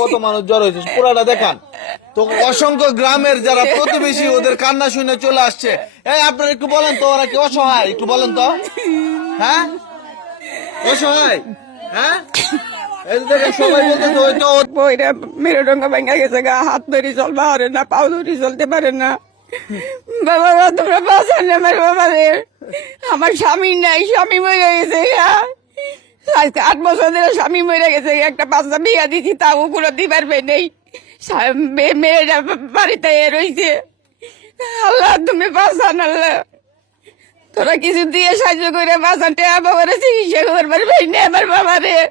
কত মানুষ জ্বর তো অসংখ্য গ্রামের যারা প্রতিবেশী, ওদের কান্না শুনে চলে আসছে। একটু বলেন তো, ওরা কি অসহায়? একটু বলেন তো। হ্যাঁ? অসহায়? হ্যাঁ? ভেঙে গেছে, গা, হাত ধরে চলতে পারে না, পাও ধরে চলতে পারে না। বাবা তোমরা বাঁচান আমার আমার স্বামী নাই, স্বামী মরে গেছে গা আজকে আট বছর ধরে স্বামী মরে গেছে, একটা বাচ্চা বিয়া দিছি, তাও কোনো দিবার পাই নেই। স্বা- মেয়ে- মেয়েরা বাড়িতে রয়েছে আল্লাহ, তুমি বাঁচান আল্লাহ। তোরা কিছু দিয়ে সাহায্য করে বাঁচান টেয়া বাবারে চিকিৎসা করবার পাই না আমার বাবারে।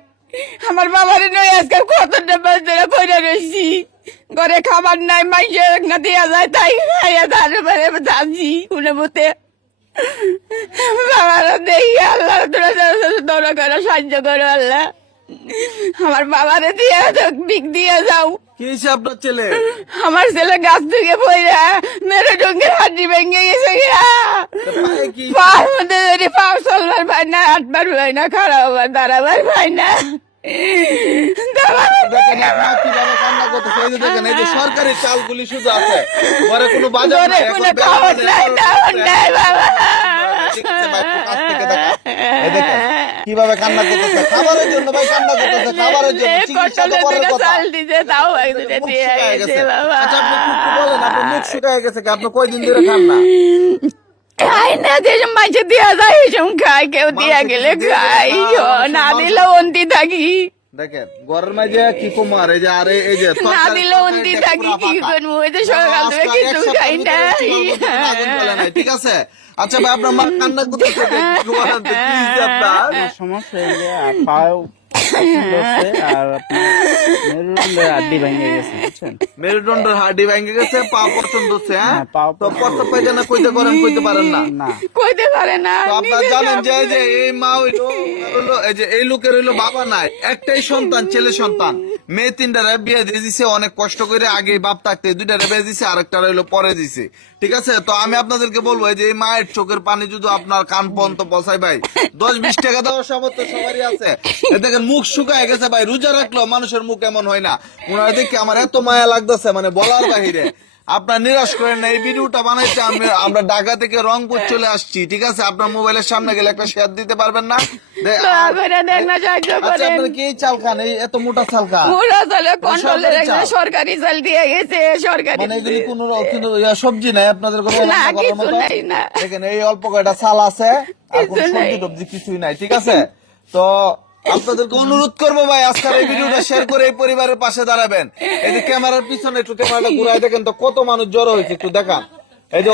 আমার বাবারে নয়, আজকে কতটা মাস ধরে পড়ে রয়েছি ঘরে খাবার নাই মাইসে না দেওয়া যায়, তাই খাইয়া ধারে যাচ্ছি কোনো মতে। বাবারা দেখি আল্লাহ তোরা দৌড়া করো সাহায্য করো আল্লাহ। আমার বাবারে দিয়ে দিক দিয়ে যাও। কি হয়েছে আপনার ছেলে? আমার ছেলে গাছ থেকে পড়ে মেরে ডঙ্গের হাড্ডি ভেঙে গেছে মধ্যে যদি পাও চলবার পাই না হাঁটবার পাই না খারাপ দাঁড়াবার পাই না। দাঁড়াবার দেখেন আপনার কীভাবে কান্না করতেছে এই যে দেখেন এই যে সরকারি চালগুলি শুধু আছে। ঘরে কোনো বাজার নাই, এখন খাবার নাই এখন নাই বাবা। ঠিক আছে ভাই, একটু কাছ থেকে দেখা। এই দেখেন, কীভাবে কান্না করতেছে। খাবারের জন্য ভাই কান্না করতেছে খাবারের জন্য চিকিৎসা তো পরের কথা। তাও মুখ শুকায় গেছে। গেছে। আচ্ছা আপনি বলেন মুখ শুকায় গেছে আপনি কয়দিন ধরে খান না খাই না যেসব মাঝে দেওয়া যায় এসব খাই কেউ দিয়া গেলে খাই না দিলে অন্তি থাকি। দেখেন ঘরের মাঝে কি কুমার এই যে আরে এই যে না দিলে অন্তি থাকি কি। করব ওই যে সকাল থেকে কিছু খাই না ঠিক আছে আচ্ছা ভাই আপনার মা কান্না করতে? আমার সমস্যা এই যে আর পাও ধরছে আর আপনার মেরুদণ্ডের আড্ডি ভেঙে গেছে বুঝছেন? মেরুদণ্ডের হাড্ডি ভেঙে গেছে পা পছন্দ হচ্ছে হ্যাঁ? তো প্রস্তাব পায়খানা কইতে করেন কইতে পারেন না। না। কইতে পারে না আপনারা জানেন যে যে এই মা হইল হইল এই যে এই লোকের হইল বাবা নাই একটাই সন্তান ছেলে সন্তান। মেয়ে তিনটা বিয়ে দিয়ে দিছে অনেক কষ্ট করে আগে বাপ থাকতে দুইটা বিয়ে দিছে আরেকটা রইল পরে দিছে। ঠিক আছে? তো আমি আপনাদেরকে বলব এই যে এই মায়ের চোখের পানি যদি আপনার কান পর্যন্ত পৌঁছায় ভাই দশ বিশ টাকা দেওয়ার সামর্থ্য সবারই আছে। দেখেন মুখ শুকায় গেছে ভাই রোজা রাখল মানুষের মুখ এমন হয় না। ওনারা দেখে আমার এত মায়া লাগতেছে মানে বলার বাহিরে। আপনার নিরাশ করেন না এই ভিডিওটা বানাইতে আমরা ঢাকা থেকে রংপুর চলে আসছি ঠিক আছে? আপনার মোবাইলের সামনে গেলে একটা শেয়ার দিতে পারবেন না? আচ্ছা করেন। আপনারা কি চাল খান? এই এত মোটা চাল খান। ওরা চলে কন্ট্রোলে সরকারি সরকারি চাল দিয়ে গেছে সরকারি মানে এগুলি কোনো কোনো ইয়া সবজি নাই আপনাদের কোনো না, রান্না করার কিছু নাই, না। দেখেন এই অল্প কয়টা চাল আছে আর কোনো সবজি টবজি কিছুই নাই ঠিক আছে? তো আপনাদেরকে অনুরোধ করব ভাই, আজকের এই ভিডিওটা শেয়ার করে এই পরিবারের পাশে দাঁড়াবেন। এই যে ক্যামেরার পিছনে একটু ক্যামেরাটা ঘুরাই দেখেন তো কত মানুষ জড়ো হয়েছে, একটু দেখান। এই যে